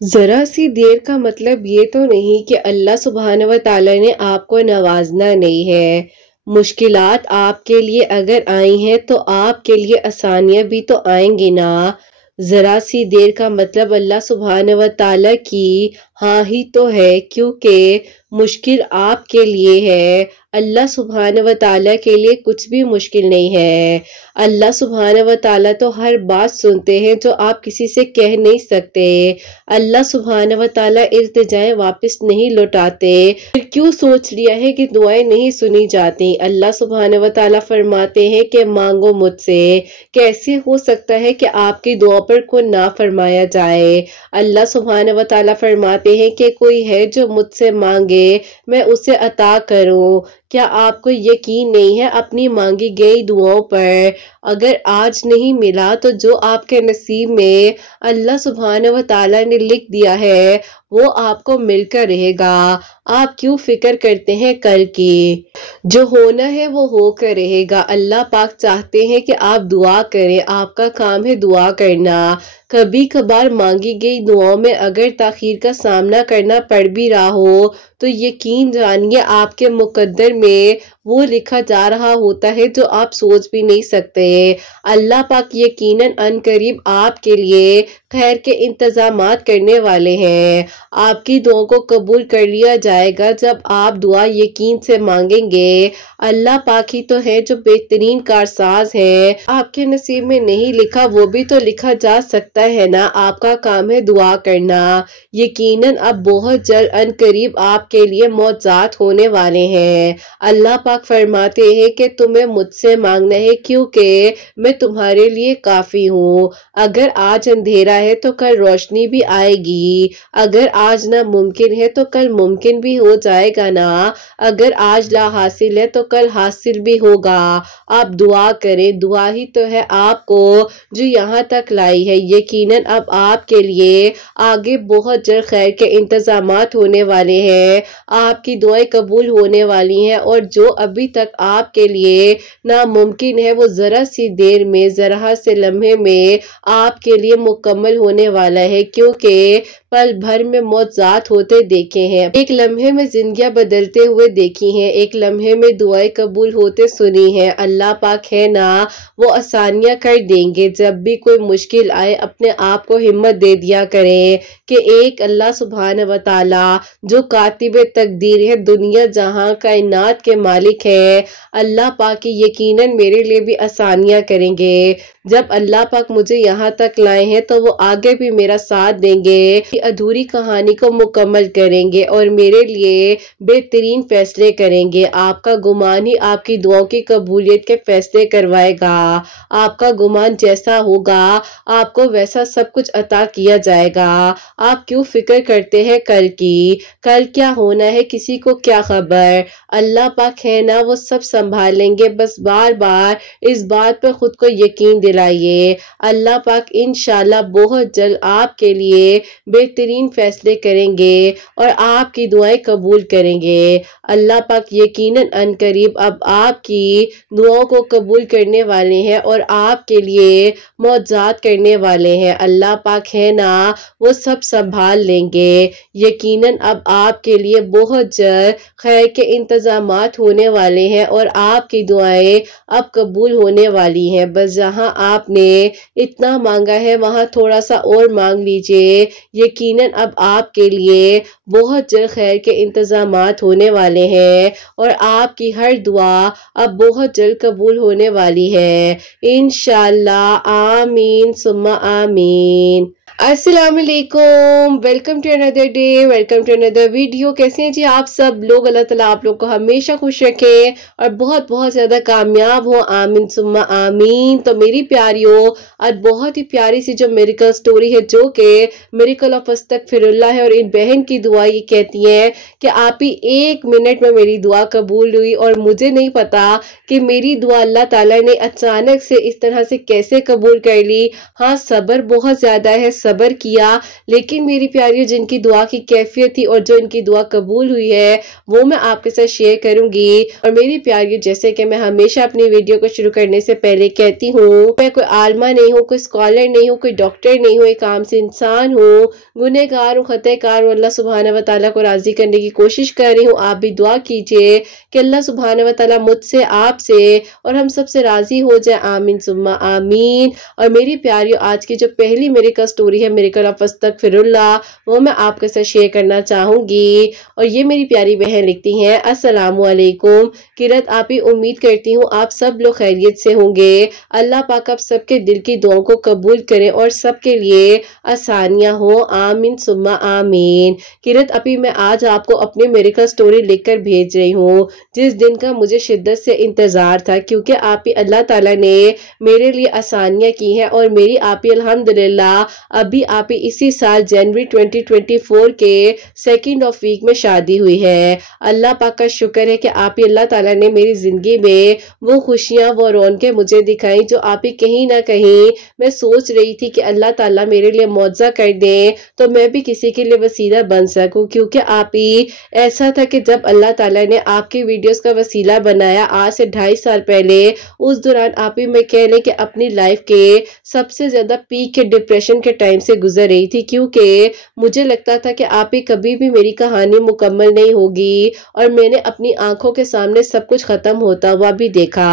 ज़रा सी देर का मतलब ये तो नहीं कि अल्लाह सुब्हान व तआला ने आपको नवाजना नहीं है। मुश्किलात आपके लिए अगर आई हैं तो आपके लिए आसानियाँ भी तो आएँगी ना। ज़रा सी देर का मतलब अल्लाह सुब्हान व तआला की हाँ ही तो है, क्योंकि मुश्किल आपके लिए है। अल्लाह सुब्हान व तआला के लिए कुछ भी मुश्किल नहीं है। अल्लाह सुब्हान व तआला तो हर बात सुनते हैं जो आप किसी से कह नहीं सकते। अल्लाह सुब्हान व तआला इल्तिजाएं वापस नहीं लौटाते। फिर क्यों सोच लिया है कि दुआएं नहीं सुनी जाती। अल्लाह सुब्हान व तआला फरमाते हैं कि मांगो मुझसे। कैसे हो सकता है कि आपकी दुआ पर को ना फरमाया जाए। अल्लाह सुब्हान व तआला फरमाते हैं कि कोई है जो मुझसे मांगे मैं उसे अता करूं। क्या आपको यकीन नहीं है अपनी मांगी गई दुआओं पर? अगर आज नहीं मिला तो जो आपके नसीब में अल्लाह सुब्हान व तआला ने लिख दिया है वो आपको मिलकर रहेगा। आप क्यों फिक्र करते हैं कल की? जो होना है वो होकर रहेगा। अल्लाह पाक चाहते हैं कि आप दुआ करें, आपका काम है दुआ करना। कभी कभार मांगी गई दुआओं में अगर ताखीर का सामना करना पड़ भी रहा हो तो यकीन जानिए आपके मुकद्दर में वो लिखा जा रहा होता है जो आप सोच भी नहीं सकते। अल्लाह पाक यकीनन अनकरीब आपके लिए खैर के इंतजामात करने वाले हैं। आपकी दुआ को कबूल कर लिया जाएगा जब आप दुआ यकीन से मांगेंगे। अल्लाह पाक ही तो है जो बेहतरीन कारसाज है। आपके नसीब में नहीं लिखा वो भी तो लिखा जा सकता है ना। आपका काम है दुआ करना। यकीनन अब बहुत जल्द अनकरीब आपके लिए मौजात होने वाले हैं। अल्लाह पाक फरमाते हैं कि तुम्हें मुझसे मांगना है क्योंकि मैं तुम्हारे लिए काफी हूँ। अगर आज अंधेरा है तो कल रोशनी भी आएगी। अगर आज ना मुमकिन है तो कल मुमकिन भी हो जाएगा ना। अगर आज ला हासिल है तो कल हासिल भी होगा। आप दुआ करें, दुआ ही तो है आपको जो यहाँ तक लाई है। यकीनन अब आपके लिए आगे बहुत जल्द खैर के इंतजामात होने वाले हैं। आपकी दुआएं कबूल होने वाली हैं और जो अभी तक आपके लिए नामुमकिन है वो जरा सी देर में, जरा से लम्हे में आपके लिए मुकम्मल होने वाला है। क्योंकि पल भर में मौजात होते देखे हैं, एक लम्हे में जिंदगियां बदलते हुए देखी हैं, एक लम्हे में दुआएं कबूल होते सुनी हैं। अल्लाह पाक है ना वो आसानियां कर देंगे। जब भी कोई मुश्किल आए अपने आप को हिम्मत दे दिया करें कि एक अल्लाह सुब्हान व तआला जो कातिब तकदीर है, दुनिया जहां कायनात के मालिक है, अल्लाह पाक यकीनन मेरे लिए भी आसानियां करेंगे। जब अल्लाह पाक मुझे यहाँ तक लाए हैं तो वो आगे भी मेरा साथ देंगे, अधूरी कहानी को मुकम्मल करेंगे और मेरे लिए बेहतरीन फैसले करेंगे। आपका गुमान ही आपकी दुआओं की कबूलियत के फैसले करवाएगा। आपका गुमान जैसा होगा आपको वैसा सब कुछ अता किया जाएगा। आप क्यों फिक्र करते हैं कल की? कल क्या होना है किसी को क्या खबर। अल्लाह पाक है ना वो सब संभालेंगे। बस बार बार इस बात पर खुद को यकीन दिलाइए। अल्लाह पाक इंशाल्लाह बहुत जल्द आपके लिए बेहतरीन फैसले करेंगे और आपकी दुआएं कबूल करेंगे। अल्लाह पाक यकीनन अनकरीब अब आपकी दुआओं को कबूल करने वाले हैं और आपके लिए मौजात करने वाले हैं। अल्लाह पाक है ना वो सब संभाल लेंगे। यकीनन अब आपके लिए बहुत जल्द खैर के इंतजामात होने वाले हैं और आपकी दुआएं अब कबूल होने वाली हैं। बस जहां आपने इतना मांगा है वहां थोड़ा सा और मांग लीजिए। यकीनन अब आपके लिए बहुत जल्द खैर के इंतजामात होने वाले हैं और आपकी हर दुआ अब बहुत जल्द कबूल होने वाली है इंशाल्लाह। आमीन सुम्मा आमीन। अस्सलाम वालेकुम, welcome to another day, welcome to another video. कैसे हैं जी आप सब लोग? अल्लाह ताला आप लोग को हमेशा खुश रखे और बहुत बहुत ज़्यादा कामयाब हो। आमीन सुम्मा आमीन। तो मेरी प्यारियों, आज बहुत ही प्यारी सी जो मिरेकल स्टोरी है जो कि मिरेकल ऑफ अस्तगफिरुल्लाह है और इन बहन की दुआ ये कहती है कि आप ही 1 मिनट में मेरी दुआ कबूल हुई और मुझे नहीं पता कि मेरी दुआ अल्लाह ताला ने अचानक से इस तरह से कैसे कबूल कर ली। हाँ, सब्र बहुत ज़्यादा है, सब्र किया, लेकिन मेरी प्यारियों जिनकी दुआ की कैफियत थी और जो इनकी दुआ कबूल हुई है वो मैं आपके साथ शेयर करूंगी। और मेरी प्यारियों जैसे कि मैं हमेशा अपनी वीडियो को शुरू करने से पहले कहती हूँ, मैं कोई आलमा नहीं हूँ, कोई स्कॉलर नहीं हूँ, कोई डॉक्टर नहीं हूँ, एक आम से इंसान हूँ, गुनहगार हूँ, खतकार हूँ। अल्लाह सुब्हानहू व तआला को राजी करने की कोशिश कर रही हूँ। आप भी दुआ कीजिए कि अल्लाह सुब्हानहू व तआला मुझसे, आपसे और हम सबसे राजी हो जाए। आमीन सुम्मा आमीन। और मेरी प्यारियों आज की जो पहली मिरेकल स्टोरी है, मिरेकल ऑफ अस्तगफिरुल्लाह, वो मैं आपके साथ शेयर करना चाहूंगी। और ये मेरी प्यारी बहन लिखती हैं, अस्सलामु अलैकुम किरत आपी, उम्मीद करती हूँ आप सब लोग खैरियत से होंगे। अल्लाह पाक आप सबके दिल की दुआओं को कबूल करें और सबके लिए आसानियां हो। आमीन सुम्मा आमीन। किरत अभी मैं आज आपको अपनी मिरेकल स्टोरी लिखकर भेज रही हूँ, जिस दिन का मुझे शिद्दत से इंतजार था, क्योंकि आप ही अल्लाह ताला ने मेरे लिए आसानियां की हैं। और मेरी आप ही अल्हम्दुलिल्लाह अभी आप ही इसी साल जनवरी 2024 के 2nd ऑफ वीक में शादी हुई है। अल्लाह पाक का शुक्र है कि आप ही अल्लाह ताला ने मेरी जिंदगी में वो खुशियां, वो रौनकें मुझे दिखाई जो आप ही कहीं ना कहीं मैं सोच रही थी कि अल्लाह ताला मेरे लिए मौजज़ा कर दे तो मैं भी किसी के लिए वसीला बन सकूं। क्योंकि आप ही ऐसा था कि जब अल्लाह ताला ने आपकी वीडियोस का वसीला बनाया आज से 2.5 साल पहले, उस दौरान आप ही मैं कह लें कि अपनी लाइफ के सबसे ज्यादा पीक के डिप्रेशन के टाइम से गुजर रही थी, क्योंकि मुझे लगता था कि आप ही कभी भी मेरी कहानी मुकम्मल नहीं होगी। और मैंने अपनी आंखों के सामने सब कुछ खत्म होता हुआ भी देखा।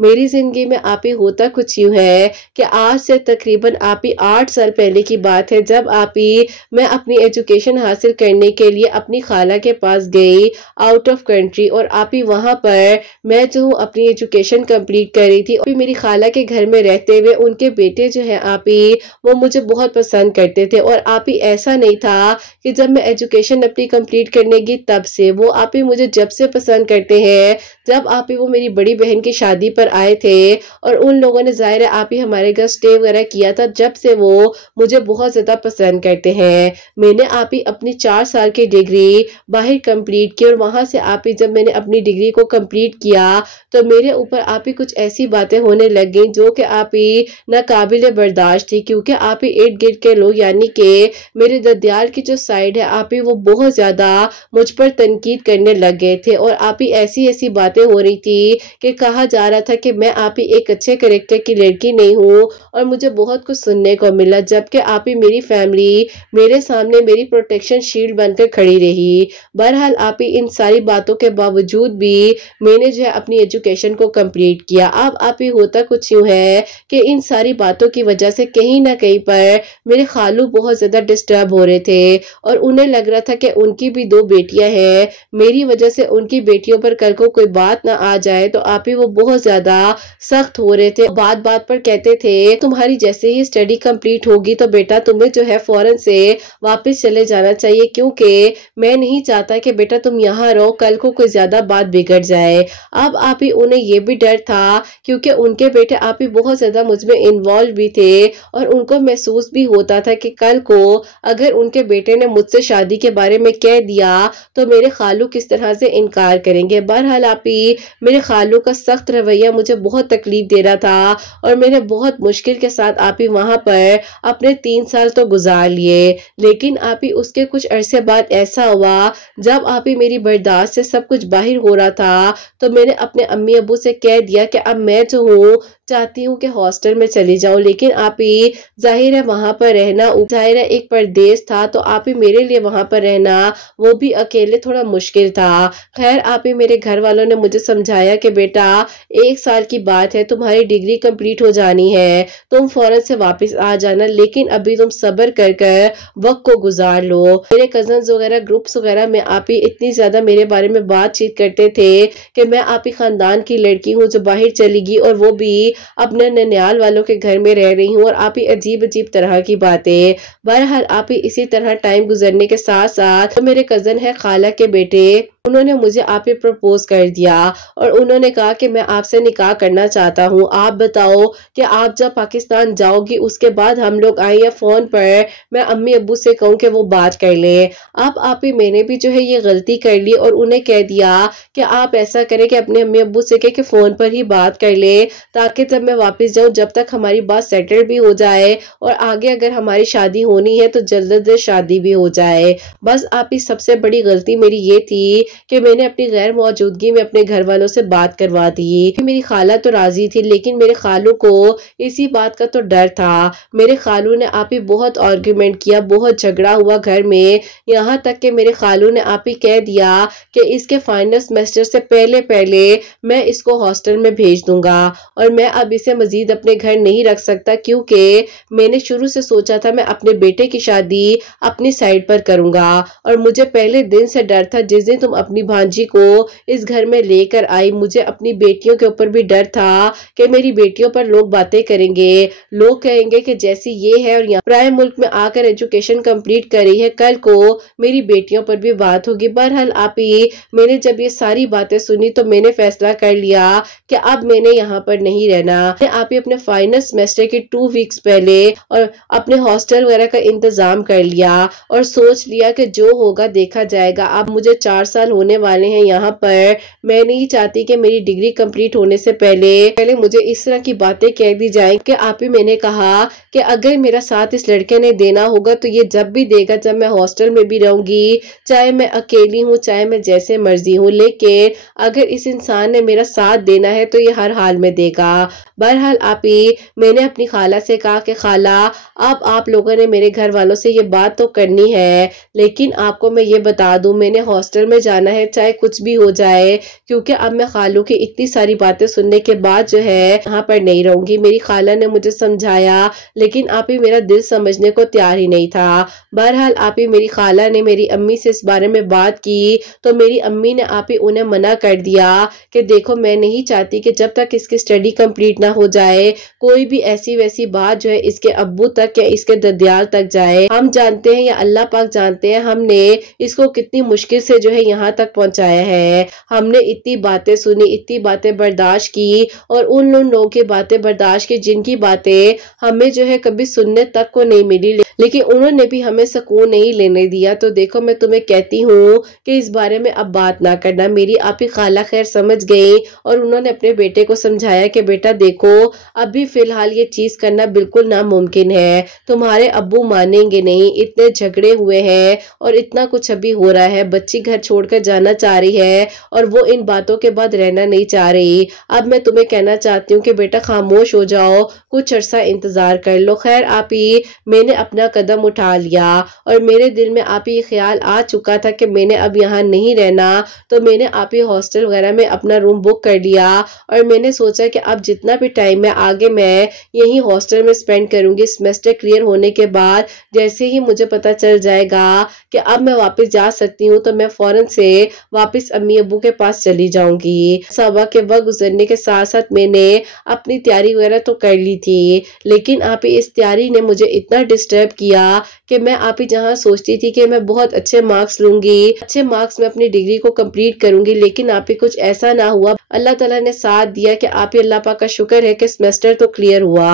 मेरी जिंदगी में आप ही होता कुछ यूं है कि आज से तकरीबन आप ही 8 साल पहले की बात है, जब आप ही मैं अपनी एजुकेशन हासिल करने के लिए अपनी खाला के पास गई आउट ऑफ कंट्री। और आप ही वहां पर मैं जो हूँ अपनी एजुकेशन कंप्लीट कर रही थी। और मेरी खाला के घर में रहते हुए उनके बेटे जो है आप ही वो मुझे बहुत पसंद करते थे। और आप ही ऐसा नहीं था कि जब मैं एजुकेशन अपनी कंप्लीट करने की तब से, वो आप ही मुझे जब से पसंद करते हैं जब आप ही वो मेरी बड़ी बहन की शादी पर आए थे। और उन लोगों ने जाहिर है आप ही हमारे घर स्टे वगैरह किया था, जब से वो मुझे बहुत ज्यादा पसंद करते हैं। मैंने आप ही अपनी 4 साल की डिग्री बाहर कंप्लीट की। और वहां से आप ही जब मैंने अपनी डिग्री को कंप्लीट किया तो मेरे ऊपर आप ही कुछ ऐसी बातें होने लग गई जो कि आप ही नाकाबिले बर्दाश्त थी। क्योंकि आप ही इर्द गिर्द के लोग यानी कि मेरे ददियाल की जो साइड है आप ही वो बहुत ज्यादा मुझ पर तनकीद करने लग गए थे। और आप ही ऐसी ऐसी बातें हो रही थी कि कहा जा रहा था कि मैं आप ही एक अच्छे कैरेक्टर की लड़की नहीं हूँ। और मुझे बहुत कुछ सुनने को मिला, जबकि आप ही मेरी फैमिली मेरे सामने मेरी प्रोटेक्शन शील्ड बनकर खड़ी रही। बहरहाल आप ही इन सारी बातों के बावजूद भी मैंने जो है अपनी एजुकेशन को कंप्लीट किया। अब आप ही होता कुछ यूं है कि इन सारी बातों की वजह से कहीं ना कहीं पर मेरे खालू बहुत ज्यादा डिस्टर्ब हो रहे थे। और उन्हें लग रहा था कि उनकी भी 2 बेटियां हैं, मेरी वजह से उनकी बेटियों पर कल को कोई बात ना आ जाए। तो आप ही वो बहुत ज्यादा सख्त हो रहे थे। बात बात पर कहते थे तुम्हारी जैसे ही स्टडी कंप्लीट होगी तो बेटा तुम्हें जो है फौरन से वापस चले जाना चाहिए, क्योंकि मैं नहीं चाहता कि बेटा तुम यहाँ रहो, कल को कोई ज्यादा बात बिगड़ जाए। अब आप ही उन्हें ये भी डर था क्योंकि उनके बेटे आप ही बहुत ज्यादा मुझ में इन्वॉल्व भी थे। और उनको महसूस भी होता था कि कल को अगर उनके बेटे ने मुझसे शादी के बारे में कह दिया तो मेरे खालू किस तरह से इनकार करेंगे। बहरहाल आप ही मेरे खालू का सख्त रवैया मुझे बहुत तकलीफ दे रहा था। और मैंने बहुत मुश्किल के साथ आप ही वहां पर अपने 3 साल तो गुजार लिए। लेकिन आप ही उसके कुछ अरसे बाद ऐसा हुआ जब आप ही मेरी बर्दाश्त से सब कुछ बाहर हो रहा था, तो मैंने अपने अम्मी अबू से कह दिया कि अब मैं जो हूँ चाहती हूँ कि हॉस्टल में चली जाऊं। लेकिन आप ही जाहिर है वहां पर रहना जाहिर है एक परदेश था, तो आप ही मेरे लिए वहां पर रहना वो भी अकेले थोड़ा मुश्किल था। खैर आप ही मेरे घर वालों ने मुझे समझाया कि बेटा 1 साल की बात है, तुम्हारी डिग्री कंप्लीट हो जानी है, तुम फौरन से वापस आ जाना, लेकिन अभी तुम सब्र कर कर वक्त को गुजार लो। मेरे कजन्स वगैरह ग्रुप्स वगैरह में आप ही इतनी ज्यादा मेरे बारे में बातचीत करते थे कि मैं आप ही खानदान की लड़की हूँ जो बाहर चली गई और वो भी अपने ननियाल वालों के घर में रह रही हूँ। और आप ही अजीब अजीब तरह की बातें। बहरहाल आप ही इसी तरह टाइम गुजरने के साथ साथ तो मेरे कजन है खाला के बेटे उन्होंने मुझे आप ही प्रपोज कर दिया और उन्होंने कहा कि मैं आपसे निकाह करना चाहता हूँ। आप बताओ कि आप जब पाकिस्तान जाओगी उसके बाद हम लोग आए या फ़ोन पर मैं अम्मी अब्बू से कहूँ कि वो बात कर ले। अब आप ही मैंने भी जो है ये गलती कर ली और उन्हें कह दिया कि आप ऐसा करें कि अपने अम्मी अब्बू से कहे कि फ़ोन पर ही बात कर ले, ताकि जब मैं वापस जाऊँ जब तक हमारी बात सेटल भी हो जाए और आगे अगर हमारी शादी होनी है तो जल्द से जल्द शादी भी हो जाए। बस आप ही सबसे बड़ी गलती मेरी ये थी कि मैंने अपनी गैर मौजूदगी में अपने घर वालों से बात करवा दी। मेरी खाला तो राजी थी लेकिन मेरे खालू को इसी बात का तो डर था। मेरे खालू ने आप ही बहुत आर्ग्यूमेंट किया, बहुत झगड़ा हुआ घर में, यहाँ तक कि मेरे खालू ने आप ही कह दिया कि इसके फाइनल सेमेस्टर से पहले पहले मैं इसको हॉस्टल में भेज दूंगा और मैं अब इसे मजीद अपने घर नहीं रख सकता, क्योंकि मैंने शुरू से सोचा था मैं अपने बेटे की शादी अपनी साइड पर करूंगा और मुझे पहले दिन से डर था जिस दिन तुम अपनी भांजी को इस घर में लेकर आई। मुझे अपनी बेटियों के ऊपर भी डर था कि मेरी बेटियों पर लोग बातें करेंगे, लोग कहेंगे कि जैसी ये है और यहाँ पराए मुल्क में आकर एजुकेशन कंप्लीट करी है, कल को मेरी बेटियों पर भी बात होगी। बहरहाल आप ही मैंने जब ये सारी बातें सुनी तो मैंने फैसला कर लिया कि अब मैंने यहाँ पर नहीं रहना। आप ही अपने फाइनल सेमेस्टर के 2 वीक्स पहले और अपने हॉस्टल वगैरह का इंतजाम कर लिया और सोच लिया कि जो होगा देखा जाएगा। अब मुझे 4 साल होने वाले हैं यहाँ पर। मैं नहीं चाहती कि मेरी डिग्री कंप्लीट होने से पहले मुझे इस तरह की बातें कह दी जाए कि आप ही मैंने कहा कि अगर मेरा साथ इस लड़के ने देना होगा तो ये जब भी देगा, जब मैं हॉस्टल में भी रहूंगी, चाहे मैं अकेली हूँ चाहे मैं जैसे मर्जी हूँ, लेकिन अगर इस इंसान ने मेरा साथ देना है तो ये हर हाल में देगा। बहरहाल आप ही मैंने अपनी खाला से कहा कि खाला अब आप लोगों ने मेरे घर वालों से ये बात तो करनी है, लेकिन आपको मैं ये बता दूं मैंने हॉस्टल में जाना है चाहे कुछ भी हो जाए, क्योंकि अब मैं खालू की इतनी सारी बातें सुनने के बाद जो है यहाँ पर नहीं रहूंगी। मेरी खाला ने मुझे समझाया लेकिन आप ही मेरा दिल समझने को तैयार ही नहीं था। बहरहाल आप ही मेरी खाला ने मेरी अम्मी से इस बारे में बात की तो मेरी अम्मी ने आप ही उन्हें मना कर दिया कि देखो मैं नहीं चाहती कि जब तक इसकी स्टडी कंप्लीट ना हो जाए कोई भी ऐसी वैसी बात जो है इसके अब्बू तक या इसके ददियाल तक जाए। हम जानते हैं या अल्लाह पाक जानते हैं हमने इसको कितनी मुश्किल से जो है यहाँ तक पहुंचाया है। हमने इतनी बातें सुनी, इतनी बातें बर्दाश्त की और उन लोगों की बातें बर्दाश्त की जिनकी बातें हमें जो है कभी सुनने तक को नहीं मिली, लेकिन उन्होंने भी हमें सुकून नहीं लेने दिया। तो देखो मैं तुम्हें कहती हूँ कि इस बारे में अब बात ना करना। मेरी आप ही खाला खैर समझ गई और उन्होंने अपने बेटे को समझाया कि बेटा देखो अभी फिलहाल ये चीज करना बिल्कुल नामुमकिन है, तुम्हारे अब्बू मानेंगे नहीं, इतने झगड़े हुए हैं और इतना कुछ अभी हो रहा है, बच्ची घर छोड़कर जाना चाह रही है और वो इन बातों के बाद रहना नहीं चाह रही। अब मैं तुम्हें कहना चाहती हूँ कि बेटा खामोश हो जाओ, कुछ अरसा इंतजार कर लो। खैर आप ही मैंने अपना कदम उठा लिया और मेरे दिल में आप ही ख्याल आ चुका था कि मैंने अब यहाँ नहीं रहना, तो मैंने आप ही हॉस्टल वगैरह में अपना रूम बुक कर लिया और मैंने सोचा कि अब जितना भी टाइम है आगे मैं यहीं हॉस्टल में स्पेंड करूंगी। सेमेस्टर क्लियर होने के बाद जैसे ही मुझे पता चल जाएगा कि अब मैं वापस जा सकती हूँ तो मैं फौरन से वापस अम्मी अब्बू के पास चली जाऊंगी। सबा के वक्त गुजरने के साथ साथ मैंने अपनी तैयारी वगैरह तो कर ली थी, लेकिन आप ही इस तैयारी ने मुझे इतना डिस्टर्ब किया कि मैं आप ही जहाँ सोचती थी कि मैं बहुत अच्छे मार्क्स लूंगी, अच्छे मार्क्स में अपनी डिग्री को कंप्लीट करूंगी, लेकिन आप ही कुछ ऐसा ना हुआ। अल्लाह ताला ने साथ दिया कि आप ही अल्लाह पाक का शुक्र है कि सेमेस्टर तो क्लियर हुआ।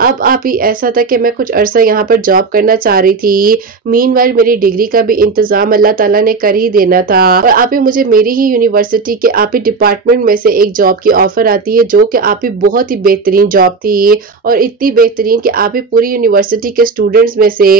अब आप ही ऐसा था कि मैं कुछ अरसा यहाँ पर जॉब करना चाह रही थी, मीनवाइल मेरी डिग्री का भी इंतजाम अल्लाह ताला ने कर ही देना था और आप ही मुझे मेरी ही यूनिवर्सिटी के आप ही डिपार्टमेंट में से एक जॉब की ऑफर आती है जो कि आप ही बहुत ही बेहतरीन जॉब थी और इतनी बेहतरीन कि आप ही पूरी यूनिवर्सिटी के स्टूडेंट्स में से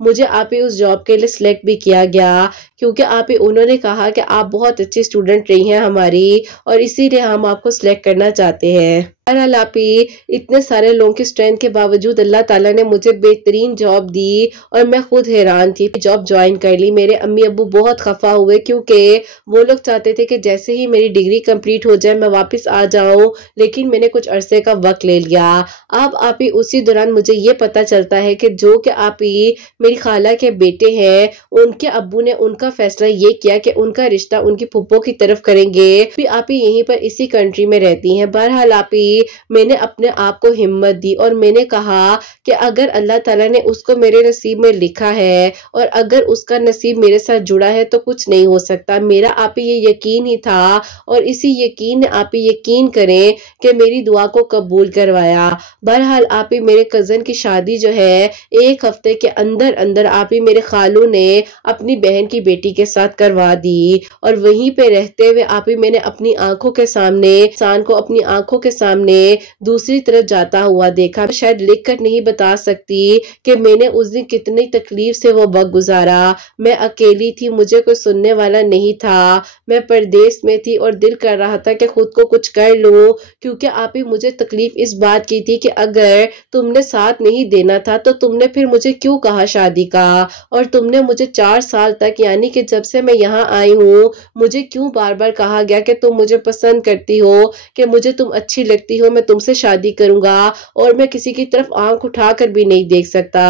मुझे आप ही उस जॉब के लिए सिलेक्ट भी किया गया, क्योंकि आप ही उन्होंने कहा कि आप बहुत अच्छी स्टूडेंट रही हैं हमारी और इसीलिए हम आपको सिलेक्ट करना चाहते हैं। बहरहाल आप ही इतने सारे लोगों की स्ट्रेंथ के बावजूद अल्लाह ताला ने मुझे बेहतरीन जॉब दी और मैं खुद हैरान थी। जॉब ज्वाइन कर ली। मेरे अम्मी अब्बू बहुत खफा हुए क्योंकि वो लोग चाहते थे कि जैसे ही मेरी डिग्री कंप्लीट हो जाए मैं वापस आ जाऊं, लेकिन मैंने कुछ अरसे का वक्त ले लिया। अब आप ही उसी दौरान मुझे ये पता चलता है कि जो कि आप ही मेरी खाला के बेटे हैं उनके अब्बू ने उनका फैसला ये किया कि उनका रिश्ता उनकी फुप्पो की तरफ करेंगे। भी आप ही यहीं पर इसी कंट्री में रहती हैं। बहरहाल आप ही मैंने अपने आप को हिम्मत दी और मैंने कहा कि अगर अल्लाह ताला ने उसको मेरे नसीब में लिखा है और अगर उसका नसीब मेरे साथ जुड़ा है तो कुछ नहीं हो सकता। मेरा आप पे ये यकीन ही था और इसी यकीन ने आप पे यकीन करें कि मेरी दुआ को कबूल करवाया। बहरहाल आप ही मेरे कज़न की शादी जो है 1 हफ्ते के अंदर अंदर आप ही मेरे खालू ने अपनी बहन की बेटी के साथ करवा दी और वहीं पे रहते हुए आप ही मैंने अपनी आंखों के सामने इंसान को अपनी आंखों के सामने दूसरी तरफ जाता हुआ देखा। शायद लिख कर नहीं बता सकती कि मैंने उस दिन कितनी तकलीफ से वो वक्त गुजारा। मैं अकेली थी, मुझे कोई सुनने वाला नहीं था, मैं परदेश में थी और दिल कर रहा था कि खुद को कुछ कर लूं, क्योंकि आप ही मुझे तकलीफ इस बात की थी कि अगर तुमने साथ नहीं देना था तो तुमने फिर मुझे क्यों कहा शादी का, और तुमने मुझे 4 साल तक यानी कि जब से मैं यहाँ आई हूँ मुझे क्यों बार बार कहा गया कि तुम मुझे पसंद करती हो, कि मुझे तुम अच्छी लगती हो, मैं तुमसे शादी करूंगा और मैं किसी की तरफ आंख उठाकर भी नहीं देख सकता।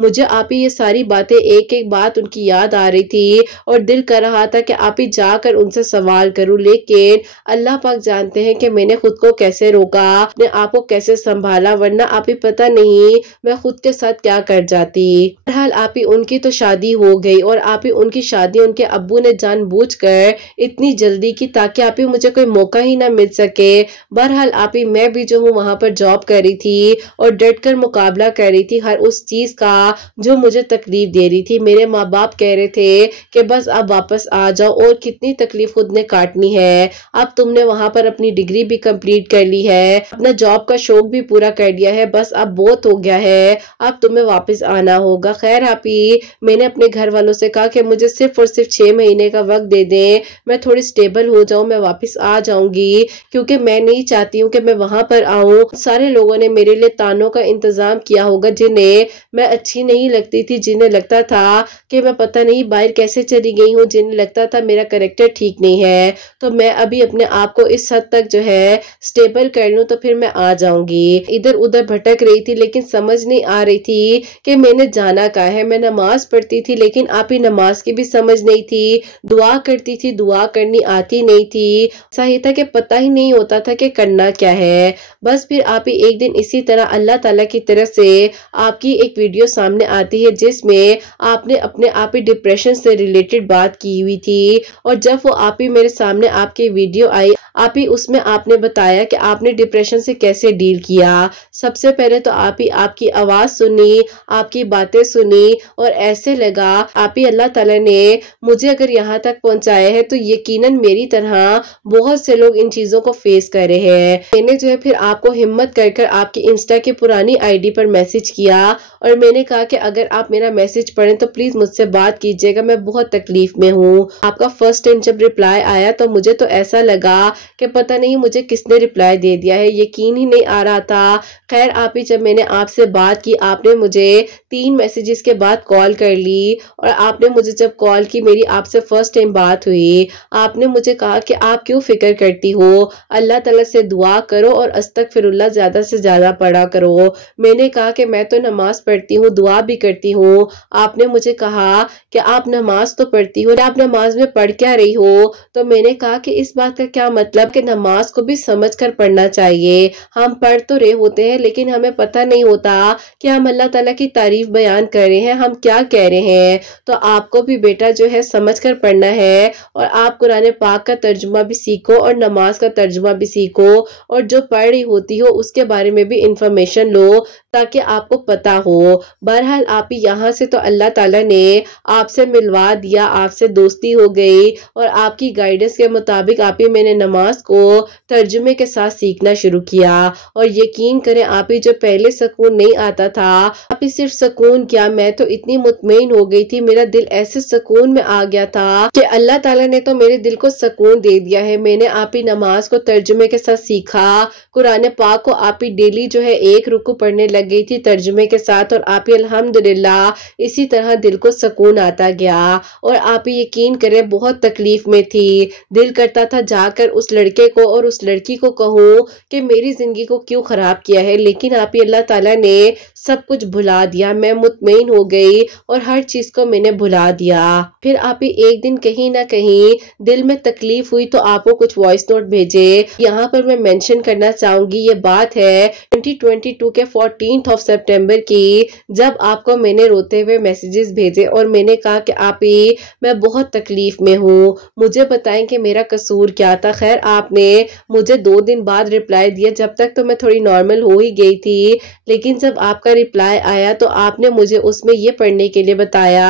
मुझे आप ही ये सारी बातें एक एक बात उनकी याद आ रही थी और दिल कर रहा था कि आप ही जाकर उनसे सवाल करूं, लेकिन अल्लाह पाक जानते हैं कि मैंने खुद को कैसे रोका, अपने आप को कैसे संभाला, वरना आप ही पता नहीं मैं खुद के साथ क्या कर जाती। बहरहाल आप ही उनकी तो शादी हो गई और आप ही उनकी शादी उनके अब्बू ने जानबूझकर इतनी जल्दी की ताकि आप ही मुझे कोई मौका ही ना मिल सके। बहरहाल आप ही मैं भी जो हूँ वहां पर जॉब कर रही थी और डट कर मुकाबला कर रही थी हर उस चीज का जो मुझे तकलीफ दे रही थी। मेरे माँ बाप कह रहे थे कि बस अब वापस आ जाओ और कितनी तकलीफ खुद ने काटनी है, अब तुमने वहां पर अपनी डिग्री भी कंप्लीट कर ली है, अपना जॉब का शौक भी पूरा कर लिया है, बस अब बहुत हो गया है, अब तुम्हें वापस आना होगा। खैर आप ही मैंने अपने घर वालों से कहा कि मुझे सिर्फ और सिर्फ 6 महीने का वक्त दे दें, मैं थोड़ी स्टेबल हो जाऊं, मैं वापस आ जाऊंगी, क्योंकि मैं नहीं चाहती हूँ कि मैं वहां पर आऊं। सारे लोगों ने मेरे लिए तानों का इंतजाम किया होगा, जिन्हें मैं अच्छी नहीं लगती थी, जिन्हें लगता था कि मैं पता नहीं बाहर कैसे चली गई हूँ, जिन्हें लगता था मेरा कैरेक्टर ठीक नहीं है। तो मैं अभी अपने आप को इस हद तक जो है स्टेबल कर लूं तो फिर मैं आ जाऊंगी। इधर उधर भटक रही थी लेकिन समझ नहीं आ रही थी कि मैंने जाना क्या है। मैं नमाज पढ़ती थी लेकिन आप ही नमाज की भी समझ नहीं थी, दुआ करती थी, दुआ करनी आती नहीं थी, सही था कि पता ही नहीं होता था कि करना क्या है। बस फिर आप ही एक दिन इसी तरह अल्लाह ताला की तरफ से आपकी एक वीडियो सामने आती है जिसमें आपने अपने आप ही डिप्रेशन से रिलेटेड बात की हुई थी, और जब वो आप ही मेरे सामने आपकी वीडियो आई आप ही उसमें आपने बताया कि आपने डिप्रेशन से कैसे डील किया। सबसे पहले तो आप ही आपकी आवाज सुनी, आपकी बातें सुनी और ऐसे लगा आप ही अल्लाह ताला ने मुझे अगर यहाँ तक पहुंचाया है तो यकीनन मेरी तरह बहुत से लोग इन चीजों को फेस कर रहे हैं। मैंने जो है फिर आपको हिम्मत कर कर आपकी इंस्टा की पुरानी आईडी पर मैसेज किया और मैंने कहा कि अगर आप मेरा मैसेज पढ़ें तो प्लीज मुझसे बात कीजिएगा, मैं बहुत तकलीफ में हूँ। आपका फर्स्ट टाइम जब रिप्लाई आया तो मुझे तो ऐसा लगा कि पता नहीं मुझे किसने रिप्लाई दे दिया है, यकीन ही नहीं आ रहा था। खैर आप ही जब मैंने आपसे बात की आपने मुझे 3 मैसेजेस के बाद कॉल कर ली और आपने मुझे जब कॉल की मेरी आपसे फर्स्ट टाइम बात हुई, आपने मुझे कहा कि आप क्यों फिक्र करती हो, अल्लाह ताला से दुआ करो और अस्तगफिरुल्लाह ज्यादा से ज्यादा पढ़ा करो। मैंने कहा कि मैं तो नमाज पढ़ती हूँ, दुआ भी करती हूँ। आपने मुझे कहा कि आप नमाज तो पढ़ती हो, आप नमाज में पढ़ क्या रही हो? तो मैंने कहा कि इस बात का क्या मतलब कि नमाज को भी समझ कर पढ़ना चाहिए। हम पढ़ तो रहे होते हैं लेकिन हमें पता नहीं होता कि हम अल्लाह ताला की तारीफ बयान कर रहे हैं, हम क्या कह रहे हैं। तो आपको भी बेटा जो है समझ कर पढ़ना है और आप कुरान पाक का तर्जुमा भी सीखो और नमाज का तर्जुमा भी सीखो और जो पढ़ रही होती हो उसके बारे में भी इंफॉर्मेशन लो ताकि आपको पता हो। बहरहाल आप यहाँ से तो अल्लाह ताला ने आपसे मिलवा दिया, आपसे दोस्ती हो गई और आपकी गाइडेंस के मुताबिक आप ही मैंने नमाज को तर्जुमे के साथ सीखना शुरू किया। और यकीन करें आप ही जो पहले सुकून नहीं आता था, आप ही सिर्फ सुकून क्या, मैं तो इतनी मुतमईन हो गई थी, मेरा दिल ऐसे सुकून में आ गया था कि अल्लाह ताला ने तो मेरे दिल को सुकून दे दिया है। मैंने आप ही नमाज को तर्जुमे के साथ सीखा, कुरान पाक को आप ही डेली जो है 1 रुकू पढ़ने लग लग गई थी तर्जुमे के साथ और आप ही अल्हम्दुलिल्लाह इसी तरह दिल को सुकून आता गया। और आप ही यकीन करें बहुत तकलीफ में थी, दिल करता था जाकर उस लड़के को और उस लड़की को कहूँ कि मेरी जिंदगी को क्यों खराब किया है, लेकिन आप ही अल्लाह ताला ने सब कुछ भुला दिया। मैं मुतमईन हो गई और हर चीज को मैंने भुला दिया। फिर आप ही एक दिन कहीं ना कहीं दिल में तकलीफ हुई तो आपको कुछ वॉइस नोट भेजे। यहाँ पर मैं मेंशन करना चाहूंगी, ये बात है 2022 के 14 सितंबर की, जब आपको मैंने रोते हुए मैसेजेस भेजे और मैंने कहा कि आप ही मैं बहुत तकलीफ में हूँ, मुझे बताएं कि मेरा कसूर क्या था। खैर आपने मुझे 2 दिन बाद रिप्लाई दिया, जब तक तो मैं थोड़ी नॉर्मल हो ही गई थी, लेकिन जब आपका रिप्लाई आया तो आपने मुझे उसमें ये पढ़ने के लिए बताया।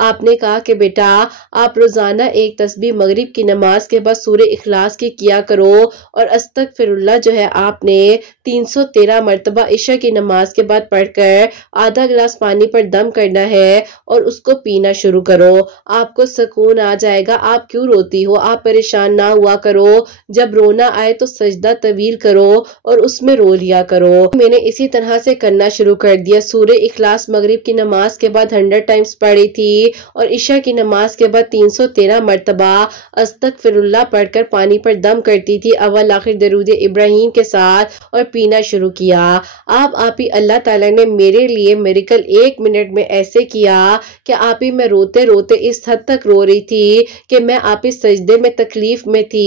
आपने कहा कि बेटा आप रोजाना एक तस्बीह मगरिब की नमाज के बाद सूरह इखलास की किया करो और अस्तगफिरुल्लाह जो है आपने 313 मरतबा इशा की नमाज के बाद पढ़कर आधा गिलास पानी पर दम करना है और उसको पीना शुरू करो, आपको सुकून आ जाएगा। आप क्यों रोती हो, आप परेशान ना हुआ करो, जब रोना आए तो सजदा तवील करो और उसमें रो लिया करो। मैंने इसी तरह से करना शुरू कर दिया। सूरह इखलास मगरिब की नमाज के बाद 100 टाइम्स पढ़ी थी और इशा की नमाज के बाद 313 मरतबा अस्तगफिरुल्लाह पढ़कर पानी पर दम करती थी अव्वल आखिर दरूद इब्राहिम के साथ और पीना शुरू किया। आप ही अल्लाह ताला ने मेरे लिए मेरिकल 1 मिनट में ऐसे किया कि आप ही मैं रोते रोते इस हद तक रो रही थी कि मैं आप ही सजदे में तकलीफ में थी।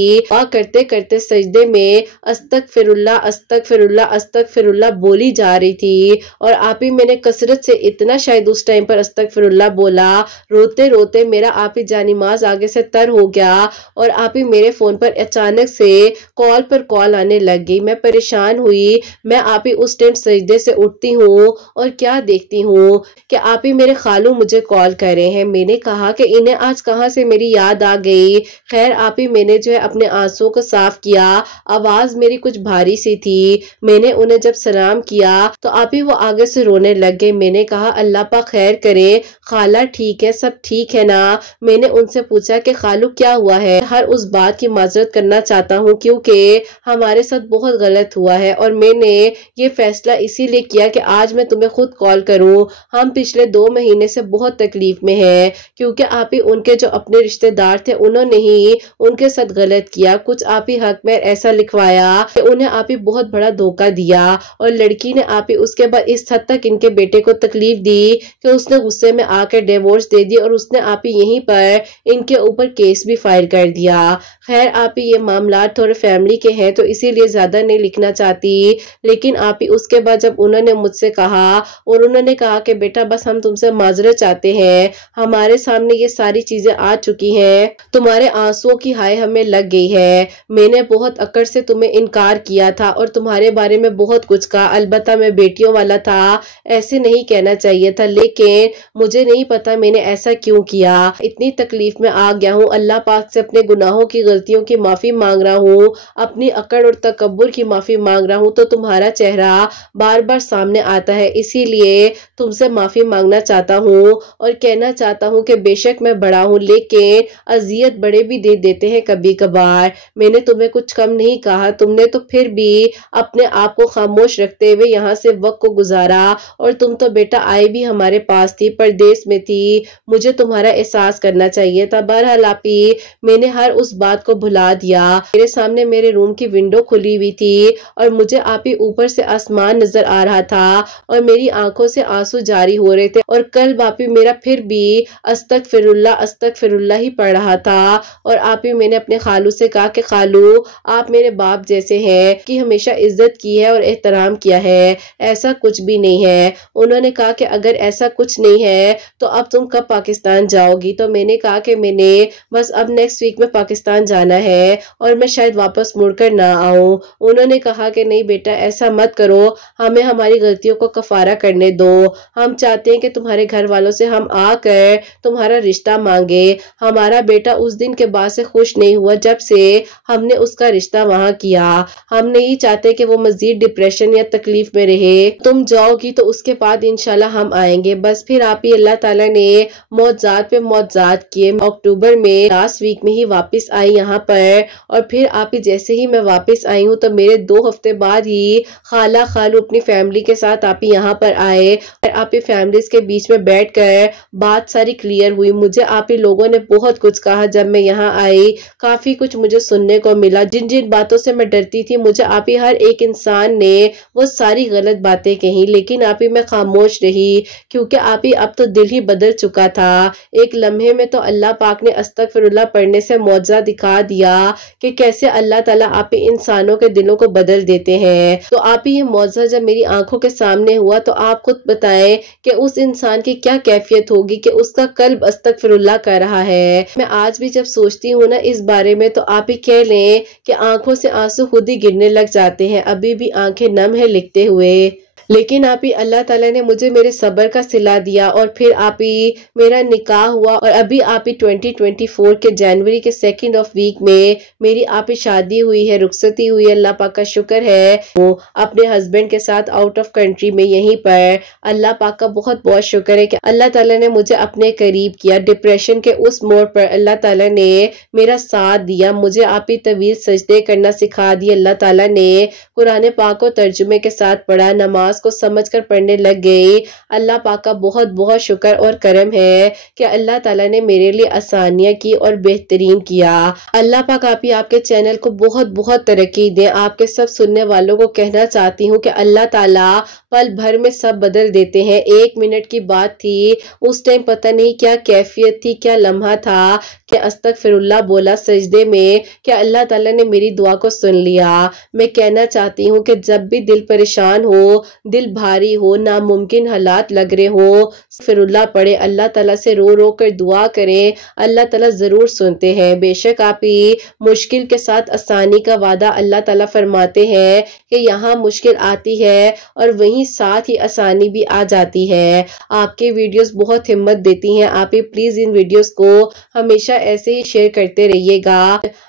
करते करते सजदे में अस्तगफिरुल्लाह अस्तगफिरुल्लाह अस्तगफिरुल्लाह बोली जा रही थी और आप ही मैंने कसरत से इतना शायद उस टाइम पर अस्तगफिरुल्लाह बोला, रोते रोते मेरा आप ही जानिमाज आगे से तर हो गया और आप ही मेरे फोन पर अचानक से कॉल पर कॉल आने लग गई। मैं परेशान हुई। मैं आप ही उस टाइम सजदे से उठती हूँ और क्या देखती हूँ कि आप ही मेरे खालू मुझे कॉल कर रहे हैं। मैंने कहा कि इन्हें आज कहाँ से मेरी याद आ गई। खैर आप ही मैंने जो है अपने आंसुओं को साफ किया, आवाज मेरी कुछ भारी सी थी। मैंने उन्हें जब सलाम किया तो आप ही वो आगे से रोने लग गए। मैंने कहा अल्लाह पाक खैर करे, खाला ठीक है, सब ठीक है ना। मैंने उनसे पूछा कि खालू क्या हुआ है। हर उस बात की माजरत करना चाहता हूँ क्योंकि हमारे साथ बहुत गलत हुआ है और मैंने ये फैसला इसीलिए किया कि आज मैं तुम्हें खुद कॉल करूं। हम पिछले 2 महीने से बहुत तकलीफ में हैं क्योंकि आप ही उनके जो अपने रिश्तेदार थे उन्होंने ही उनके साथ गलत किया। कुछ आप ही हक में ऐसा लिखवाया कि उन्हें आप ही बहुत बड़ा धोखा दिया और लड़की ने आप ही उसके बाद इस हद तक इनके बेटे को तकलीफ दी कि उसने गुस्से में आकर डिवोर्स दे दी और उसने आप ही यहीं पर इनके ऊपर केस भी फाइल कर दिया। खैर आप ही ये मामला थोड़े फैमिली के हैं तो इसीलिए ज्यादा नहीं लिखना चाहती, लेकिन आप ही उसके बाद जब उन्होंने मुझसे कहा और उन्होंने कहा कि बेटा बस हम तुमसे माजरत चाहते हैं, हमारे सामने ये सारी चीजें आ चुकी हैं, तुम्हारे आंसुओं की हाय हमें लग गई है। मैंने बहुत अकड़ से तुम्हें इनकार किया था और तुम्हारे बारे में बहुत कुछ कहा, अलबत्ता मैं बेटियों वाला था, ऐसे नहीं कहना चाहिए था, लेकिन मुझे नहीं पता मैंने ऐसा क्यों किया। इतनी तकलीफ में आ गया हूँ। अल्लाह पाक से अपने गुनाहों की गलतियों की माफी मांग रहा हूँ, अपनी अकड़ और तकब्बुर की माफी मांग रहा हूँ। तो तुम्हारा चेहरा बार बार सामने आता है, इसीलिए तुमसे माफी मांगना चाहता हूँ और कहना चाहता हूँ कि बेशक मैं बड़ा हूँ लेकिन अजियत बड़े भी दे देते हैं कभी कभार। मैंने तुम्हें कुछ कम नहीं कहा, तुमने तो फिर भी अपने आप को खामोश रखते हुए यहाँ से वक्त को गुजारा और तुम तो बेटा आए भी हमारे पास थी, परदेश में थी, मुझे तुम्हारा एहसास करना चाहिए था। बहरहाल आप ही मैंने हर उस बात को भुला दिया। मेरे सामने मेरे रूम की विंडो खुली हुई थी और मुझे आप ही ऊपर से आसमान नजर आ रहा था और मेरी आंखों से आंसू जारी हो रहे थे और कल बापी मेरा फिर भी अस्तगफिरुल्लाह ही पढ़ रहा था। और आप ही मैंने अपने खालू से कहा कि खालू आप मेरे बाप जैसे हैं कि हमेशा इज्जत की है और एहतराम किया है, ऐसा कुछ भी नहीं है। उन्होंने कहा कि अगर ऐसा कुछ नहीं है तो अब तुम कब पाकिस्तान जाओगी। तो मैंने कहा कि मैंने बस अब नेक्स्ट वीक में पाकिस्तान जाना है और मैं शायद वापस मुड़कर ना आऊं। उन्होंने कहा कि नहीं बेटा ऐसा मत करो, हमें हमारी गलतियों को कफारा करने दो। हम चाहते हैं कि तुम्हारे घर वालों से हम आकर तुम्हारा रिश्ता मांगे। हमारा बेटा उस दिन के बाद से खुश नहीं हुआ जब से हमने उसका रिश्ता वहां किया। हम नहीं चाहते कि वो मजीद डिप्रेशन या तकलीफ में रहे। तुम जाओगी तो उसके बाद इंशाल्लाह हम आएंगे। बस फिर आप ही अल्लाह अल्लाह ताला ने मौजात पे मौजात किए। अक्टूबर में लास्ट वीक में ही वापस आई यहाँ पर, और फिर आप ही जैसे ही मैं वापस आई हूँ तो मेरे 2 हफ्ते बाद ही खाला खालू अपनी फैमिली के साथ आप ही यहाँ पर आए और आप ही फैमिलीज के बीच में बैठकर बात सारी क्लियर हुई। मुझे आप ही लोगों ने बहुत कुछ कहा जब मैं यहाँ आई, काफी कुछ मुझे सुनने को मिला। जिन जिन बातों से मैं डरती थी मुझे आप ही हर एक इंसान ने वो सारी गलत बातें कही, लेकिन आप ही मैं खामोश रही, क्योंकि आप ही अब तो दिल ही बदल चुका था। एक लम्हे में तो अल्लाह पाक ने अस्तगफिरुल्लाह पढ़ने से मौजज़ा दिखा दिया कि कैसे अल्लाह ताला आप ही इंसानों के दिलों को बदल देते हैं। तो आप ही ये मौजज़ा जब मेरी आंखों के सामने हुआ तो आप खुद बताएं कि उस इंसान की क्या कैफियत होगी कि उसका कल्ब अस्तगफिरुल्लाह कर रहा है। मैं आज भी जब सोचती हूँ ना इस बारे में तो आप ही कह लें कि आंखों से आंसू खुद ही गिरने लग जाते हैं। अभी भी आंखें नम है लिखते हुए, लेकिन आप ही अल्लाह ताला ने मुझे मेरे सब्र का सिला दिया और फिर आप ही मेरा निकाह हुआ, और अभी आप ही 2024 के जनवरी के 2nd ऑफ वीक में मेरी आप ही शादी हुई है, रुखसती हुई है। अल्लाह पाक का शुक्र है, वो अपने हस्बैंड के साथ आउट ऑफ कंट्री में यहीं पर। अल्लाह पाक का बहुत बहुत शुक्र है कि अल्लाह ताला ने मुझे अपने करीब किया। डिप्रेशन के उस मोड़ पर अल्लाह ताला ने मेरा साथ दिया, मुझे आप ही तवील सजदे करना सिखा दिए। अल्लाह ताला ने कुरान पाक को तर्जुमे के साथ पढ़ा, नमाज को समझकर पढ़ने लग गई। अल्लाह पाक का बहुत बहुत शुक्र और करम है कि अल्लाह ताला ने मेरे लिए आसानियां की और बेहतरीन किया। अल्लाह पाक आप ही आपके चैनल को बहुत बहुत तरक्की दे। आपके सब सुनने वालों को कहना चाहती हूँ कि अल्लाह ताला पल भर में सब बदल देते हैं। 1 मिनट की बात थी, उस टाइम पता नहीं क्या कैफियत थी, क्या लम्हा था कि अस्तगफिरुल्लाह बोला सजदे में कि अल्लाह ताला ने मेरी दुआ को सुन लिया। मैं कहना चाहती हूँ कि जब भी दिल परेशान हो, दिल भारी हो, नामुमकिन हालात लग रहे हो, अस्तगफिरुल्लाह पढ़े, अल्लाह ताला से रो रो कर दुआ करें, अल्लाह ताला जरूर सुनते हैं। बेशक आप ही मुश्किल के साथ आसानी का वादा अल्लाह ताला फरमाते हैं कि यहाँ मुश्किल आती है और वहीं साथ ही आसानी भी आ जाती है। आपके वीडियोस बहुत हिम्मत देती हैं। आप ही प्लीज इन वीडियोस को हमेशा ऐसे ही शेयर करते रहिएगा।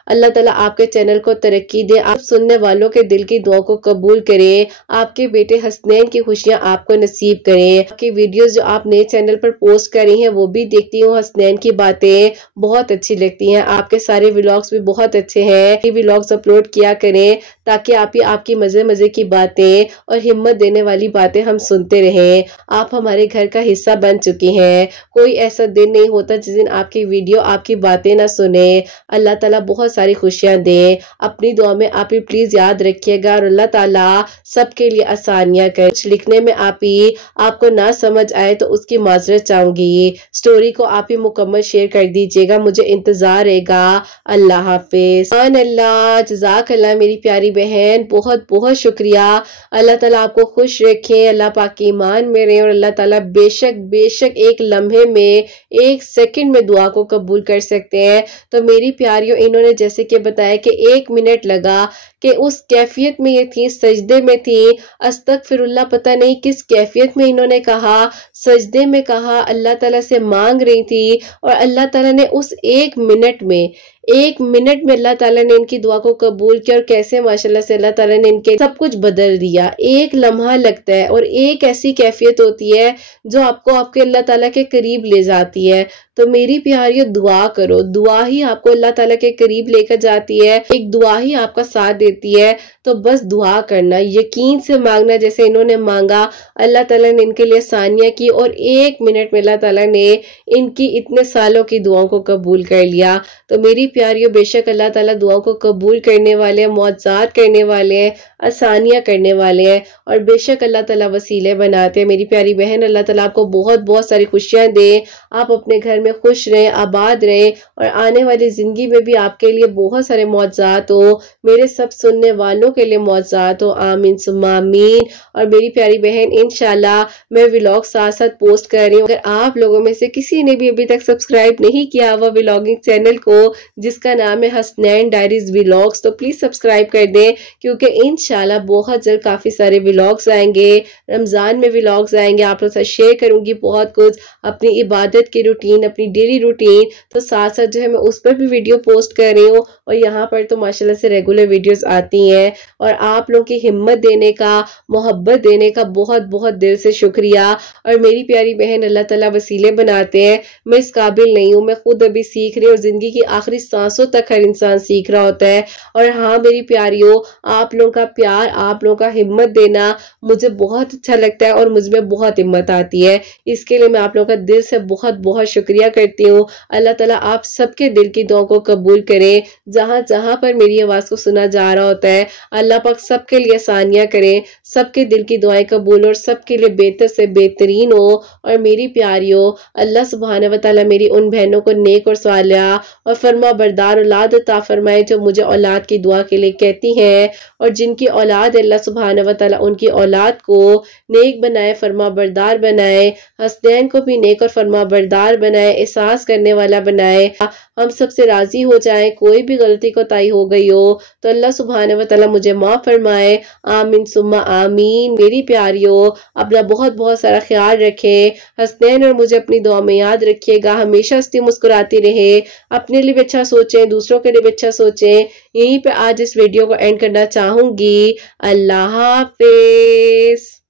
अल्लाह ताला आपके चैनल को तरक्की दे, आप सुनने वालों के दिल की दुआ को कबूल करे, आपके बेटे हसनैन की खुशियां आपको नसीब करें। आपकी वीडियोस जो आप नए चैनल पर पोस्ट कर रही हैं वो भी देखती हूँ, हसनैन की बातें बहुत अच्छी लगती हैं। आपके सारे व्लॉग्स भी बहुत अच्छे हैं। ये व्लॉग्स अपलोड किया करें ताकि आप ही आपकी मजे मजे की बातें और हिम्मत देने वाली बातें हम सुनते रहें। आप हमारे घर का हिस्सा बन चुकी हैं। कोई ऐसा दिन नहीं होता जिस दिन आपकी वीडियो, आपकी बातें ना सुने। अल्लाह ताला बहुत सारी खुशियां दे। अपनी दुआ में आप ही प्लीज याद रखिएगा और अल्लाह ताला सबके लिए आसानियां करे। कुछ लिखने में आप ही आपको ना समझ आए तो उसकी माजरत चाहूंगी। स्टोरी को आप ही मुकम्मल शेयर कर दीजिएगा, मुझे इंतजार रहेगा। अल्लाह हाफिज। अल्लाह जज़ाक अल्लाह मेरी प्यारी बहन, बहुत बहुत शुक्रिया। अल्लाह ताला आपको खुश रखे, अल्लाह पाक के ईमान में रहे और अल्लाह ताला बेशक बेशक एक लम्हे में, 1 सेकंड में दुआ को कबूल कर सकते हैं। तो मेरी प्यारियों, इन्होंने जैसे कि बताया कि 1 मिनट लगा कि उस कैफियत में ये थी, सजदे में थी, अस्तगफिरुल्लाह पता नहीं किस कैफियत में इन्होंने कहा, सजदे में कहा, अल्लाह ताला से मांग रही थी और अल्लाह ताला ने उस 1 मिनट में, 1 मिनट में अल्लाह ताला ने इनकी दुआ को कबूल किया और कैसे माशाल्लाह से अल्लाह ताला ने इनके सब कुछ बदल दिया। एक लम्हा लगता है और एक ऐसी कैफियत होती है जो आपको आपके अल्लाह ताला के करीब ले जाती है। तो मेरी प्यारियों, दुआ करो, दुआ ही आपको अल्लाह ताला के करीब लेकर जाती है, एक दुआ ही आपका साथ देती है। तो बस दुआ करना, यकीन से मांगना जैसे इन्होंने मांगा, अल्लाह ताला ने इनके लिए आसानियां की और 1 मिनट में अल्लाह ताला ने इनकी इतने सालों की दुआओं को कबूल कर लिया। तो मेरी प्यारियों, बेशक अल्लाह ताला दुआओं को कबूल करने वाले हैं, मौजज़ात करने वाले हैं, आसानियां करने वाले हैं और बेशक अल्लाह ताला वसीले बनाते हैं। मेरी प्यारी बहन, अल्लाह ताला आपको बहुत बहुत सारी खुशियां दे, आप अपने घर में खुश रहें, आबाद रहें और आने वाली जिंदगी में भी आपके लिए बहुत सारे मौजज़ात हो, मेरे सब सुनने वालों के लिए मौजज़ात हो। आमीन सुम्मा आमीन। और मेरी प्यारी बहन, इंशाल्लाह मैं व्लॉग साथ साथ पोस्ट कर रही हूँ। अगर आप लोगों में से किसी ने भी अभी तक सब्सक्राइब नहीं किया हुआ व्लॉगिंग चैनल को जिसका नाम है हसनैन डायरीज व्लॉग्स, तो प्लीज सब्सक्राइब कर दें, क्योंकि इंशाल्लाह बहुत जल्द काफी सारे व्लॉग्स आएंगे। रमजान में व्लॉग्स आएंगे, आप लोगों से शेयर करूंगी बहुत कुछ, अपनी इबादत की रूटीन, अपनी डेली रूटीन। तो साथ साथ जो है मैं उस पर भी वीडियो पोस्ट कर रही हूँ और यहाँ पर तो माशाल्लाह से रेगुलर वीडियोस कॉल्स आती हैं और आप लोगों की हिम्मत देने का, मोहब्बत देने का बहुत बहुत दिल से शुक्रिया। और मेरी प्यारी बहन, अल्लाह ताला वसीले बनाते हैं, मैं इस काबिल नहीं हूँ, मैं खुद अभी सीख रही हूँ और जिंदगी की आखिरी सांसों तक हर इंसान सीख रहा होता है। और हाँ मेरी प्यारियों, आप लोगों का प्यार, आप लोगों का हिम्मत देना मुझे बहुत अच्छा लगता है और मुझ में बहुत हिम्मत आती है। इसके लिए मैं आप लोगों का दिल से बहुत बहुत शुक्रिया करती हूँ। अल्लाह ताला आप सबके दिल की दुआ को कबूल करे। जहां जहां पर मेरी आवाज को सुना जा रहा होता है, अल्लाह पाक सबके लिए आसानियां करे, सबके दिल की दुआएं कबूल और सबके लिए बेहतर से बेहतरीन हो। और मेरी प्यारियों, अल्लाह सुब्हान व तआला मेरी उन बहनों को नेक और सालिहा और फरमा बरदार औलाद अता फरमाए जो मुझे औलाद की दुआ के लिए कहती हैं, और जिनकी औलाद अल्लाह सुब्हान व तआला उनकी औलाद को नेक बनाए, फरमा बरदार बनाए, हसनैन को भी नेक और फरमा बरदार बनाए, एहसास करने वाला बनाए। हम सबसे राजी हो जाए, कोई भी गलती कोताही हो गई हो तो अल्लाह सुब्हान व तआला मुझे माफ फरमाए। आमीन सुम्मा आमीन। मेरी प्यारियों, अपना बहुत बहुत सारा ख्याल रखें, हसनैन और मुझे अपनी दुआ में याद रखिएगा, हमेशा हंसती मुस्कुराती रहे, अपने लिए भी अच्छा सोचें, दूसरों के लिए भी अच्छा सोचें। यहीं पे आज इस वीडियो को एंड करना चाहूंगी। अल्लाह हाफिज।